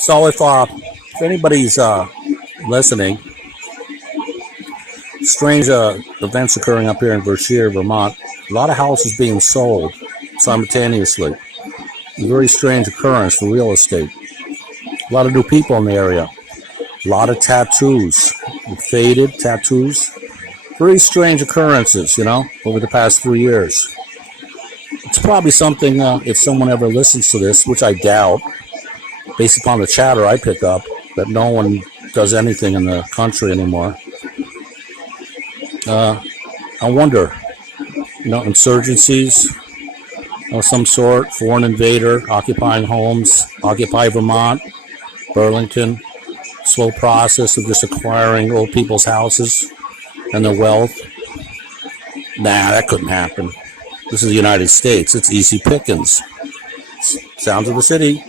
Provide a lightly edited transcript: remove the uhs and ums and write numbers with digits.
So if anybody's listening, strange events occurring up here in Berkshire, Vermont. A lot of houses being sold simultaneously. A very strange occurrence for real estate. A lot of new people in the area. A lot of tattoos, faded tattoos. Very strange occurrences, over the past 3 years. It's probably something, if someone ever listens to this, which I doubt, based upon the chatter I pick up, that no one does anything in the country anymore. I wonder, insurgencies of some sort, foreign invader, occupying homes, Occupy Vermont, Burlington, slow process of just acquiring old people's houses and their wealth. Nah, that couldn't happen. This is the United States. It's easy pickings. Sounds of the city.